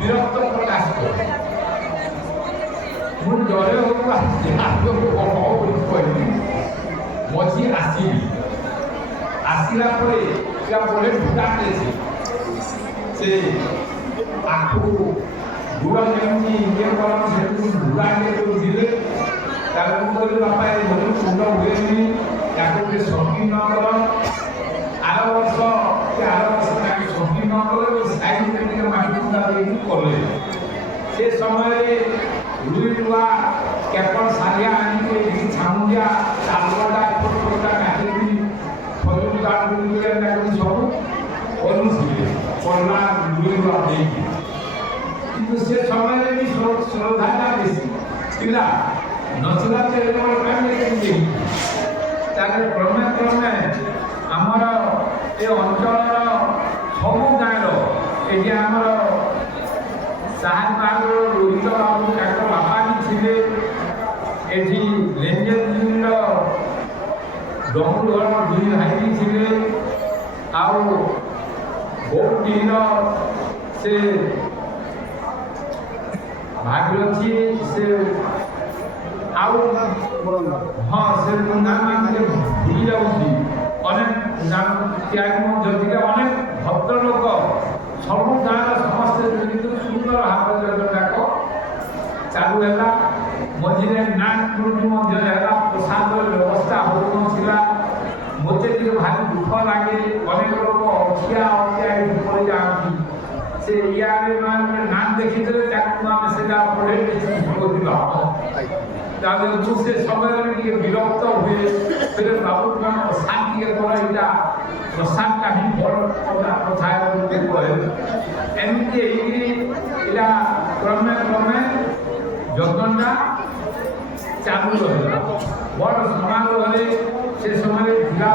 ବିରକ୍ତ ପ୍ରକାଶ କରେ। ମୁଁ ଜଣେ କହିଲି ମଝି ଆସିବି। ଆସିଲା ପରେ ବଢ଼େ ଭୁଟାନ ଦେଇଛି ସେ ଆଖୁ ଗୁଡ଼ କେମିତି ଇଏ କରନ୍ତି ସେମିତି ଗୁଡ଼ା ଇଏ କରୁଥିଲେ। ତାକୁ ମୁଁ କହିଲି ବାପା ଏ ଭଲ କୁଣ୍ଡ ହୁଏନି, ତାକୁ ଟିକେ ସଂକୀର୍ଣ୍ଣ କର। ଆର ବର୍ଷ ତାକୁ ସଂକୀର୍ଣ୍ଣ କଲେ ସାଇଜ୍ରେ ଟିକେ ମାଟି କୁଣ୍ଡା ଦେଇକି କଲେ। ସେ ସମୟରେ ଲୁଇ ଲୁଆ କେବଳ ସାରିଆ ଆଣିକି ଏଠି ଛାମୁଣ୍ଡିଆ ଚାଲୁଟା ଏପଟଟା କାଟିକି ଫଜୁଲ ଗାଡ଼ି ସବୁ କରୁଥିଲେ ପଡ଼ିଲା ଲୁଇ ଲୁଆ ଦେଇକି। କିନ୍ତୁ ସେ ସମୟରେ ବି ଶ୍ରଦ୍ଧାଟା ବେଶୀ ଥିଲା ନଥିଲା। ତାପରେ କ୍ରମେ କ୍ରମେ ଆମର ଏ ଅଞ୍ଚଳର ସବୁ ଗାଁର ଏଠି ଆମର ସାହାଯ୍ୟ ରୋହିତ ବାବୁ ତାଙ୍କ ବାପା ବି ଥିଲେ। ଏଠି ଲେଞ୍ଜେର ଡମୁର ଦୁଇ ଭାଇ ବି ଥିଲେ। ଆଉ ଗୌରୀର ସେ ଭାଗୀରଥୀ ସେ ଆଉ ହଁ ସେ ନାମ ଭୁଲି ଯାଉଛି। ଅନେକ ଯଦି ଅନେକ ଭଦ୍ର ଲୋକ ସବୁ ଗାଁର ସମସ୍ତେ କିନ୍ତୁ ସୁନ୍ଦର ଭାବରେ ଯାକ ଚାଲୁ ହେଲା। ମଝିରେ ନାଟ ତ୍ରୁଟି ମଧ୍ୟ ହେଲା, ପ୍ରସାଦର ବ୍ୟବସ୍ଥା ହେଉନଥିଲା। ମୋତେ ଟିକେ ଭାରି ଦୁଃଖ ଲାଗେ। ଅନେକ ଲୋକ ଅଖିଆ ଏଠି ପଡ଼ିଯାଆନ୍ତି। ସେ ଇଆଡ଼େ ନାଟ ଦେଖିଥିଲେ ତାକୁ ଆମେ ସେଟା ପଢ଼େଇ କରୁଥିବା। ତାହେଲେ ମୁଁ ସେ ସମୟରେ ଟିକେ ବିରକ୍ତ ହୁଏ। ଫେରେ ବାବୁ ପ୍ରସାଦ ଟିକେ କର, ଏଇଟା ପ୍ରସାଦଟା ହିଁ ବଡ଼ କଥା ବୋଲି କହେ। ଏମିତି ହେଇକି ଏଇଟା କ୍ରମେ କ୍ରମେ ଯତ୍ନଟା ଚାଲୁ ରହିଲା। ବଡ଼ ସମାରୋହରେ ସେ ସମୟରେ ଝିଲା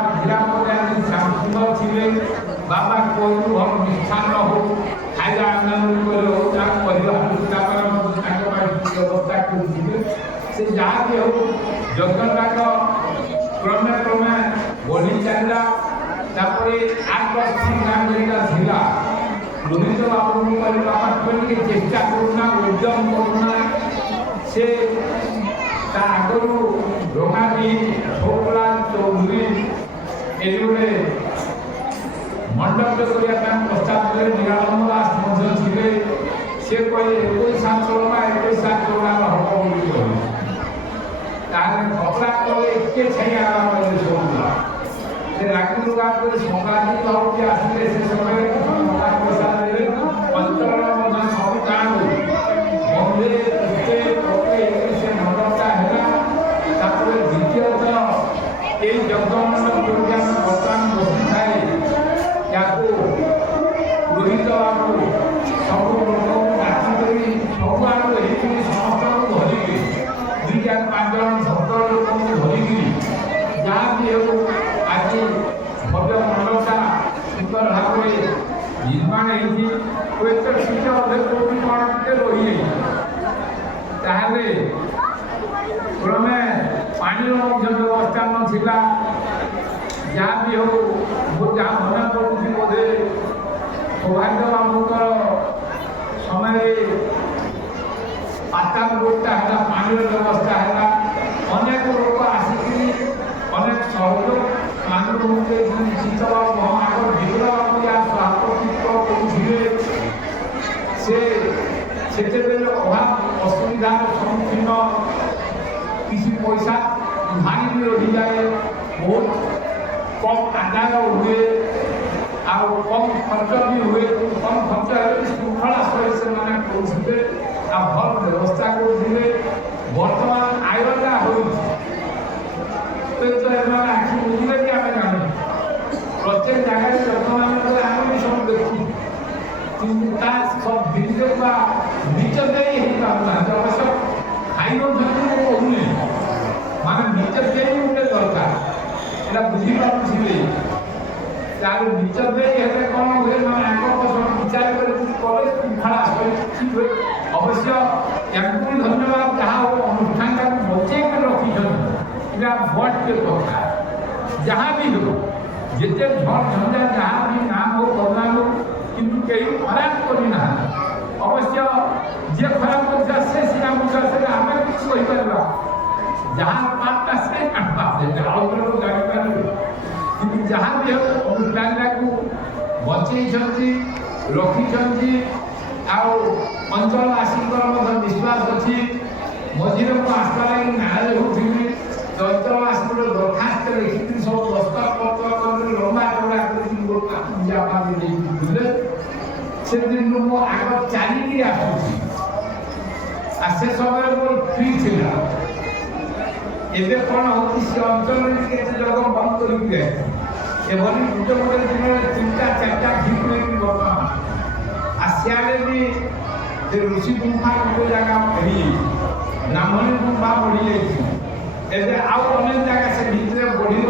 ସୁନ୍ଦର ଥିଲେ। ବାବା କହିଲୁ ଭଲ ମିଷ୍ଟାନ୍ନ ହଉ, ଖାଇବା ଆନନ୍ଦ କରି ହଉ, ତାକୁ କହିବା ତାଙ୍କ ପାଇଁ ବ୍ୟବସ୍ଥା କରିଥିଲେ। ସେ ଯାହା ବି ହଉ ଯଜ୍ଞଟାକ କ୍ରମେ କ୍ରମେ ବଢ଼ି ଚାଲିଲା। ତାପରେ 8-10 ଗାଁ ଯେଟା ଥିଲା ରୋହିତ ବାବୁଙ୍କୁ କହିଲେ ବାପା ଟିକେ ଚେଷ୍ଟା କରୁନା, ଉଦ୍ୟମ କରୁନା। ସେ ତା ଆଗରୁ ରମାଜୀ ଛୋଟଲାଲ ଚୌଧୁରୀ ଏଠି ଗୋଟେ ମଣ୍ଡପ କରିବା ପାଇଁ ପ୍ରସ୍ତାବ ଦେଲେ। ନିରାଳମ ଦାସ ମଧ୍ୟ ଥିଲେ। ସେ କହିଲେ 21 ଚଳନା 21 ଚଳନା ହବ ବୋଲି କହିଲେ। ତାହେଲେ କପଡ଼ା କଲେ ଏତେ ଛାଇଆ ସବୁଥିଲା। ସେ ରାଗିଲୁ ଗାଁରେ ସଂକ୍ରାନ୍ତି ହେଉଛି ଆସିଲେ ସେ ସମୟରେ ପଇସା ଦେଲେ। ଅଞ୍ଚଳ ମଧ୍ୟ ସବୁ ଗାଁରୁ ବନ୍ଧେ ସେ ମଣ୍ଡପଟା ହେଲା। ତାପରେ ଦ୍ୱିତୀୟତଃ ଏଇ ଜଗମଣ୍ଡପ ଯୋଉଠି ଆମେ ବର୍ତ୍ତମାନ ବସିଥାଏ ୟାକୁ ରୋହିତ ବାବୁ ସବୁ ଲୋକଙ୍କୁ ଡାକିକରି ସବୁଆଡ଼ୁ ହେଇକରି ସମସ୍ତଙ୍କୁ ଧରିକି 2-5 ଜଣ ଭଦ୍ର ଲୋକଙ୍କୁ ଧରିକିରି ଯାହା ବି ହେଉ ଆଜି ଭବ୍ୟ ମଣ୍ଡପଟା ସୁନ୍ଦର ଭାବରେ ନିର୍ମାଣ ହେଇଛି। ହୁଏତ ଟିକେ ଅଧେ କୋଉଠି କ'ଣ ଟିକେ ରହିଯାଇଛି। ତାହେଲେ କ୍ରମେ ପାଣିର ମଧ୍ୟ ବ୍ୟବସ୍ଥା ନଥିଲା। ଯାହା ବି ହଉ ମୁଁ ଯାହା ମନେ ପଡ଼ୁଛି ବୋଧେ ସୌଭାଗ୍ୟ ବାବୁଙ୍କର ସମୟରେ ପାତାଳ ରୋଡ଼ଟା ହେଲା, ପାଣିର ବ୍ୟବସ୍ଥା ହେଲା। ଅନେକ ଲୋକ ଆସିକିରି ଅନେକ ସହଯୋଗ ମାନଙ୍କୁ ଶୀତବାବୁ ଆଗ ବିଗୁଡ଼ାବାବୁ ସ୍ୱାତନ୍ତ୍ରିତ କରୁଥିଲେ। ସେ ସେତେବେଳେ ଅଭାବ ଅସୁବିଧାର ସମ୍ମୁଖୀନ, କିଛି ପଇସା ଭାରି ବି ରହିଯାଏ, ବହୁତ କମ୍ ଆଦାୟ ହୁଏ, ଆଉ କମ୍ ଖର୍ଚ୍ଚ ବି ହୁଏ। କମ୍ ଖର୍ଚ୍ଚ ହେଲେ ଶୃଙ୍ଖଳା ସହିତ ସେମାନେ କରୁଥିଲେ ଆଉ ଭଲ ବ୍ୟବସ୍ଥା କରୁଥିଲେ। ବର୍ତ୍ତମାନ ଆୟଟା ହେଉଛି ଏମାନେ ଆଖି ବୁଝିଲେ କି ଆମେ ଜାଣୁ। ପ୍ରତ୍ୟେକ ଜାଗାରେ ଯତ୍ନମାନେ କଲେ ଆମେ ବି ସବୁ ଦେଖୁ। କିନ୍ତୁ ତା ସବୁ ଭିତରେ ବା ନିଜ ଦେଇ ହେଇପାରୁନାହାନ୍ତି। ଅବଶ୍ୟ ଖାଇ ନେଉଛନ୍ତି ମୁଁ କହୁନି, ମାନେ ନିଜ ଦେଇ ଗୋଟେ ଦରକାର, ଏଇଟା ବୁଝିପାରୁଥିବେ। ତାର ନିଜ ଦେଇ ହେଲେ କ'ଣ ହୁଏ, ମାନେ ଆଗ ପଛରେ ବିଚାର କରି କଲେ ଶୃଙ୍ଖଳା ଠିକ୍ ହୁଏ। ଅବଶ୍ୟ ୟାଙ୍କୁ ବି ଧନ୍ୟବାଦ, ଯାହା ହଉ ଅନୁଷ୍ଠାନଟାକୁ ବଞ୍ଚେଇକି ରଖିଛନ୍ତି। ଏଇଟା ବଡ଼ କଥା। ଯାହା ବି ହଉ, ଯେତେ ଝଡ଼ ଝଞ୍ଜା ଯାହା ବି ନାମ ହଉ ବଦନାମ ହଉ, কিন্তু কেউ খରାପ କରିନାହାନ୍ତି। ଅବଶ୍ୟ ଯିଏ ଖରାପ କରିଥିଲା ସେ ସିନା ବିଶ୍ୱାସରେ ଆମେ କିଛି କହିପାରିବା, ଯାହା ପାଠଟା ସେ କାଟବା ଆଉ ଲୋକ ଜାଣିପାରିବେ। କିନ୍ତୁ ଯାହା ବି ହେଉ ଅନୁଷ୍ଠାନଟାକୁ ବଞ୍ଚେଇଛନ୍ତି, ରଖିଛନ୍ତି। ଆଉ ଅଞ୍ଚଳବାସୀଙ୍କର ମଧ୍ୟ ବିଶ୍ୱାସ ଅଛି। ମଝିରେ ମୁଁ ଆସିବା ଲାଗି ନାଁରେ ହେଉଥିଲି, ଅଞ୍ଚଳବାସୀଙ୍କର ଦରଖାସ୍ତ ଲେଖିକି ସବୁ ଦସ୍ତଖତ କରି ଲମ୍ବା ଚଉଡ଼ା କରିକି ଦେଇଥିଲେ। ସେଦିନରୁ ମୁଁ ଆଗ ଚାଲିକି ଆସୁଛି, ଆଉ ସେ ସମୟରେ ମୋର ଫ୍ରି ଥିଲା। ଏବେ କ'ଣ ହେଉଛି ସେ ଅଞ୍ଚଳରେ କେତେ ଜାଗା ବନ୍ଦ କରିକି ଯାଇଛି। ଏଭଳି ଗୋଟେ ଗୋଟେ ଦିନରେ 3ଟା 4ଟା ଠିକ୍ କରିକି ବର୍ତ୍ତମାନ ଆଉ ସିଆଡ଼େ ବି ସେ ଋଷି ଗୁମ୍ଫା ଗୋଟେ ଜାଗା ବଢ଼ିଯାଇଛି, ବ୍ରାହ୍ମଣୀ ଗୁମ୍ଫା ବଢ଼ିଯାଇଛି। ଏବେ ଆଉ ଅନେକ ଜାଗା ସେ ଭିତରେ ବଢ଼ି